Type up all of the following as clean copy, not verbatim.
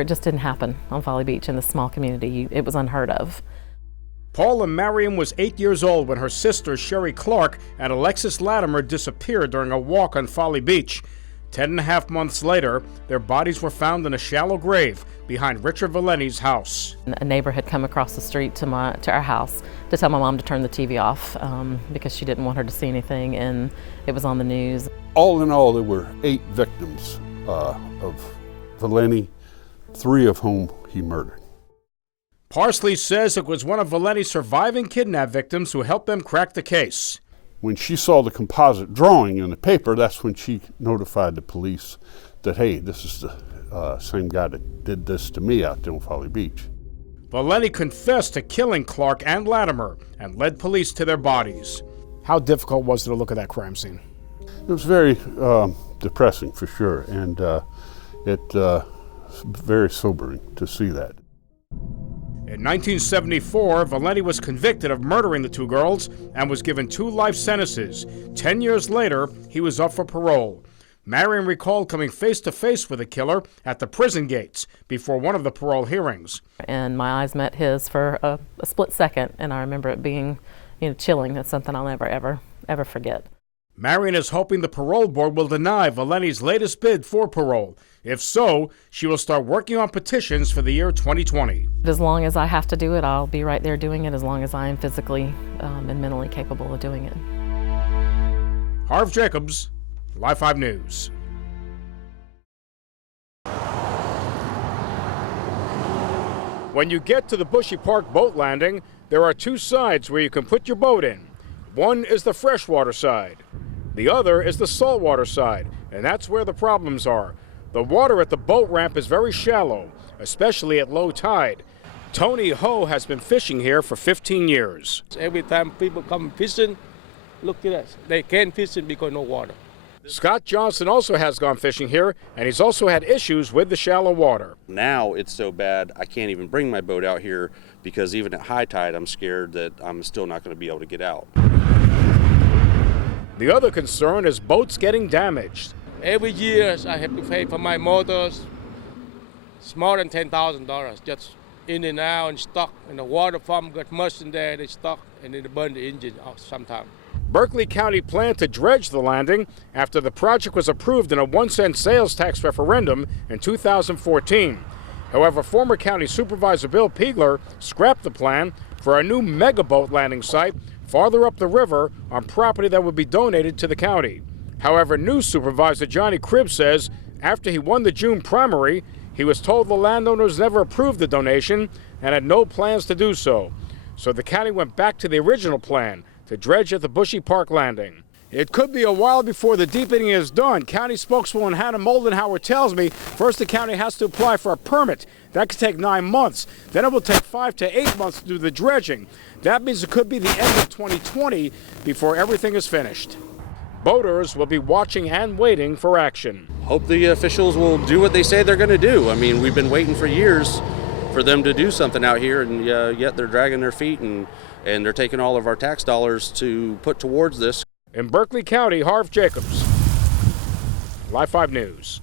It just didn't happen on Folly Beach in this small community. It was unheard of. Paula Mariam was 8 years old when her sisters Sherry Clark and Alexis Latimer disappeared during a walk on Folly Beach. 10.5 months later, their bodies were found in a shallow grave behind Richard Valenti's house. A neighbor had come across the street to our house to tell my mom to turn the TV off because she didn't want her to see anything, and it was on the news. All in all, there were 8 victims of Valenti, 3 of whom he murdered. Parsley says it was one of Valenti's surviving kidnap victims who helped them crack the case. When she saw the composite drawing in the paper, that's when she notified the police that, hey, this is the same guy that did this to me out there on Folly Beach. Valenti confessed to killing Clark and Latimer and led police to their bodies. How difficult was it to look at that crime scene? It was very depressing, for sure, and it very sobering to see that. In 1974, Valenti was convicted of murdering the 2 girls and was given 2 life sentences. 10 years later, he was up for parole. Marion recalled coming face-to-face with the killer at the prison gates before one of the parole hearings. And my eyes met his for a split second, and I remember it being, chilling. That's something I'll never, ever forget. Marion is hoping the parole board will deny Valenti's latest bid for parole. If so, she will start working on petitions for the year 2020. As long as I have to do it, I'll be right there doing it, as long as I am physically and mentally capable of doing it. Harv Jacobs, Live 5 News. When you get to the Bushy Park boat landing, there are 2 sides where you can put your boat in. One is the freshwater side. The other is the saltwater side, and that's where the problems are. The water at the boat ramp is very shallow, especially at low tide. Tony Ho has been fishing here for 15 years. Every time people come fishing, look at us. They can't fish because no water. Scott Johnson also has gone fishing here, and he's also had issues with the shallow water. Now it's so bad I can't even bring my boat out here because even at high tide I'm scared that I'm still not going to be able to get out. The other concern is boats getting damaged. Every year I have to pay for my motors. It's more than $10,000 just in and out and stuck. And the water pump got much in there, they stuck, and then they burn the engine out sometime. Berkeley County planned to dredge the landing after the project was approved in a 1-cent sales tax referendum in 2014. However, former County Supervisor Bill Piegler scrapped the plan for a new megaboat landing site farther up the river on property that would be donated to the county. However, new Supervisor Johnny Cribb says after he won the June primary, he was told the landowners never approved the donation and had no plans to do so. So the county went back to the original plan to dredge at the Bushy Park landing. It could be a while before the deepening is done. County spokeswoman Hannah Moldenhauer tells me first the county has to apply for a permit. That could take 9 months. Then it will take 5 to 8 months to do the dredging. That means it could be the end of 2020 before everything is finished. Boaters will be watching and waiting for action. Hope the officials will do what they say they're going to do. I mean, we've been waiting for years for them to do something out here, and yet they're dragging their feet and they're taking all of our tax dollars to put towards this. In Berkeley County, Harv Jacobs, Live 5 News.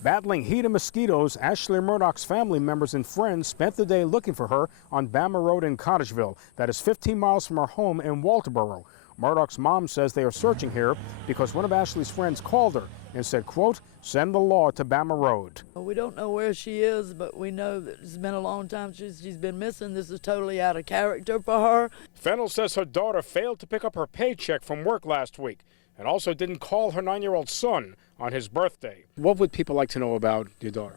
Battling heat and mosquitoes, Ashley Murdoch's family members and friends spent the day looking for her on Bama Road in Cottageville. That is 15 miles from her home in Walterboro. Murdoch's mom says they are searching here because one of Ashley's friends called her and said, quote, send the law to Bama Road. We don't know where she is, but we know that it's been a long time she's been missing. This is totally out of character for her. Fennell says her daughter failed to pick up her paycheck from work last week and also didn't call her 9-year-old son on his birthday. What would people like to know about your daughter?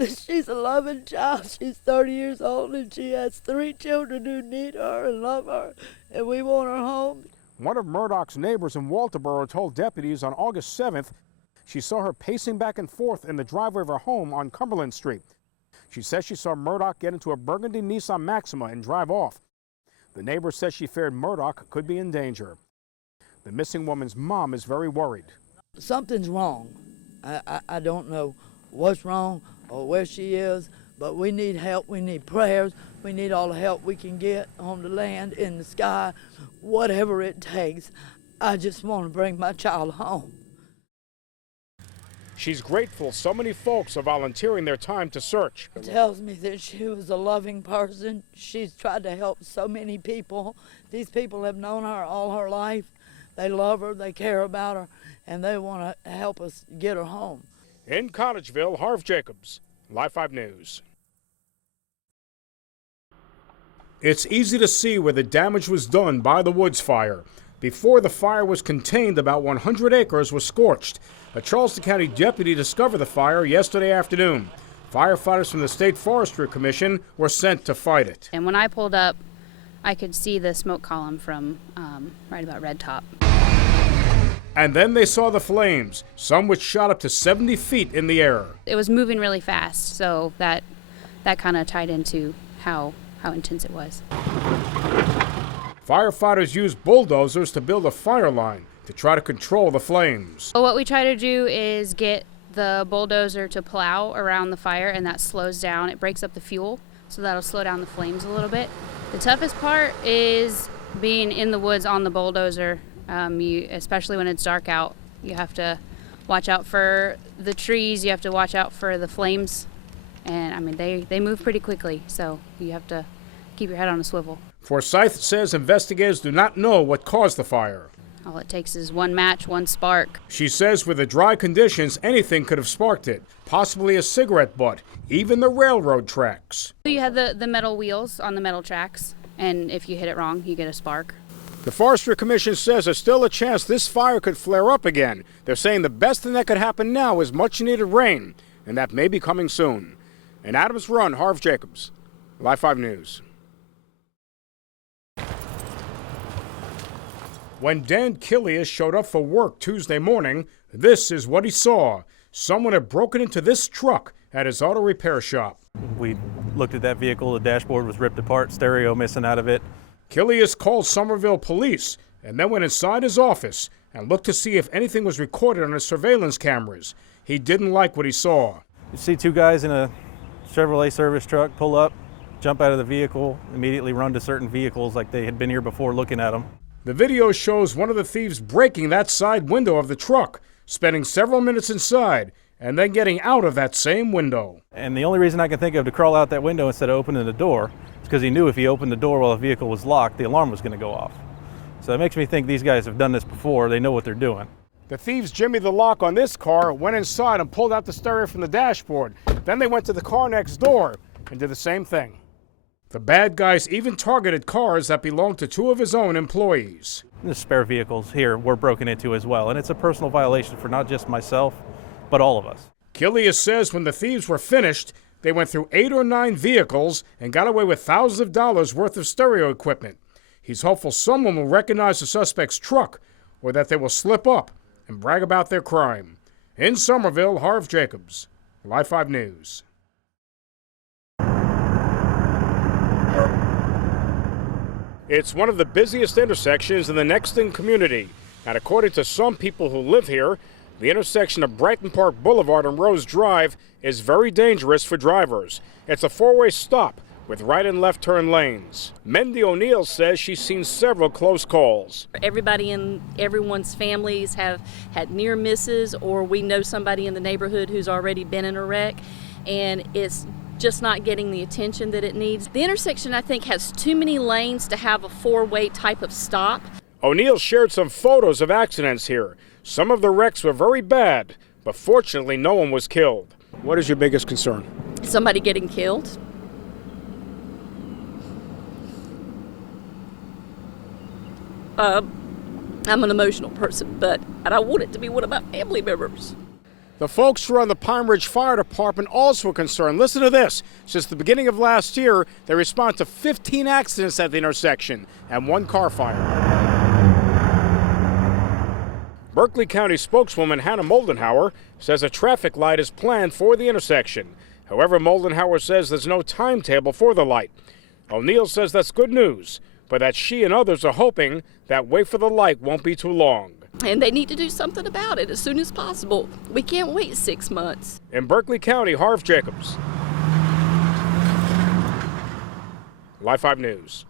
She's a loving child. She's 30 years old and she has 3 children who need her and love her, and we want her home. One of Murdoch's neighbors in Walterboro told deputies on August 7th she saw her pacing back and forth in the driveway of her home on Cumberland Street. She says she saw Murdoch get into a burgundy Nissan Maxima and drive off. The neighbor says she feared Murdoch could be in danger. The missing woman's mom is very worried. Something's wrong. I don't know what's wrong or where she is, but we need help. We need prayers. We need all the help we can get on the land, in the sky, whatever it takes. I just want to bring my child home. She's grateful so many folks are volunteering their time to search. It tells me that she was a loving person. She's tried to help so many people. These people have known her all her life. They love her, they care about her, and they want to help us get her home. In Cottageville, Harv Jacobs, Live 5 News. It's easy to see where the damage was done by the woods fire. Before the fire was contained, about 100 acres was scorched. A Charleston County deputy discovered the fire yesterday afternoon. Firefighters from the State Forestry Commission were sent to fight it. And when I pulled up, I could see the smoke column from right about Red Top. And then they saw the flames, some which shot up to 70 feet in the air. It was moving really fast, so that kind of tied into how intense it was. Firefighters used bulldozers to build a fire line to try to control the flames. So what we try to do is get the bulldozer to plow around the fire, and that slows down. It breaks up the fuel, so that'll slow down the flames a little bit. The toughest part is being in the woods on the bulldozer, especially when it's dark out. You have to watch out for the trees, you have to watch out for the flames, and I mean they move pretty quickly, so you have to keep your head on a swivel. Forsyth says investigators do not know what caused the fire. All it takes is one match, one spark. She says with the dry conditions, anything could have sparked it, possibly a cigarette butt, even the railroad tracks. You have the metal wheels on the metal tracks, and if you hit it wrong, you get a spark. The Forestry Commission says there's still a chance this fire could flare up again. They're saying the best thing that could happen now is much needed rain, and that may be coming soon. In Adams Run, Harv Jacobs, Live 5 News. When Dan Killius showed up for work Tuesday morning, this is what he saw. Someone had broken into this truck at his auto repair shop. We looked at that vehicle, the dashboard was ripped apart, stereo missing out of it. Killius called Somerville police and then went inside his office and looked to see if anything was recorded on his surveillance cameras. He didn't like what he saw. You see two guys in a Chevrolet service truck pull up, jump out of the vehicle, immediately run to certain vehicles like they had been here before looking at them. The video shows one of the thieves breaking that side window of the truck, spending several minutes inside, and then getting out of that same window. And the only reason I can think of to crawl out that window instead of opening the door is because he knew if he opened the door while the vehicle was locked, the alarm was going to go off. So that makes me think these guys have done this before. They know what they're doing. The thieves jimmied the lock on this car, went inside and pulled out the stereo from the dashboard. Then they went to the car next door and did the same thing. The bad guys even targeted cars that belonged to two of his own employees. The spare vehicles here were broken into as well, and it's a personal violation for not just myself, but all of us. Killius says when the thieves were finished, they went through 8 or 9 vehicles and got away with thousands of dollars worth of stereo equipment. He's hopeful someone will recognize the suspect's truck or that they will slip up and brag about their crime. In Somerville, Harv Jacobs, Live 5 News. It's one of the busiest intersections in the Nexton community, and according to some people who live here, the intersection of Brighton Park Boulevard and Rose Drive is very dangerous for drivers. It's a 4-way stop with right and left turn lanes. Mendy O'Neill says she's seen several close calls. Everybody in everyone's families have had near misses, or we know somebody in the neighborhood who's already been in a wreck, and it's just not getting the attention that it needs. The intersection, I think, has too many lanes to have a 4-way type of stop. O'Neill shared some photos of accidents here. Some of the wrecks were very bad, but fortunately no one was killed. What is your biggest concern? Somebody getting killed. I'm an emotional person, but I don't want it to be one of my family members. The folks who are on the Pine Ridge Fire Department also are concerned. Listen to this. Since the beginning of last year, they respond to 15 accidents at the intersection and 1 car fire. Berkeley County spokeswoman Hannah Moldenhauer says a traffic light is planned for the intersection. However, Moldenhauer says there's no timetable for the light. O'Neill says that's good news, but that she and others are hoping that wait for the light won't be too long. And they need to do something about it as soon as possible. We can't wait 6 months. In Berkeley County, Harv Jacobs, Live 5 News.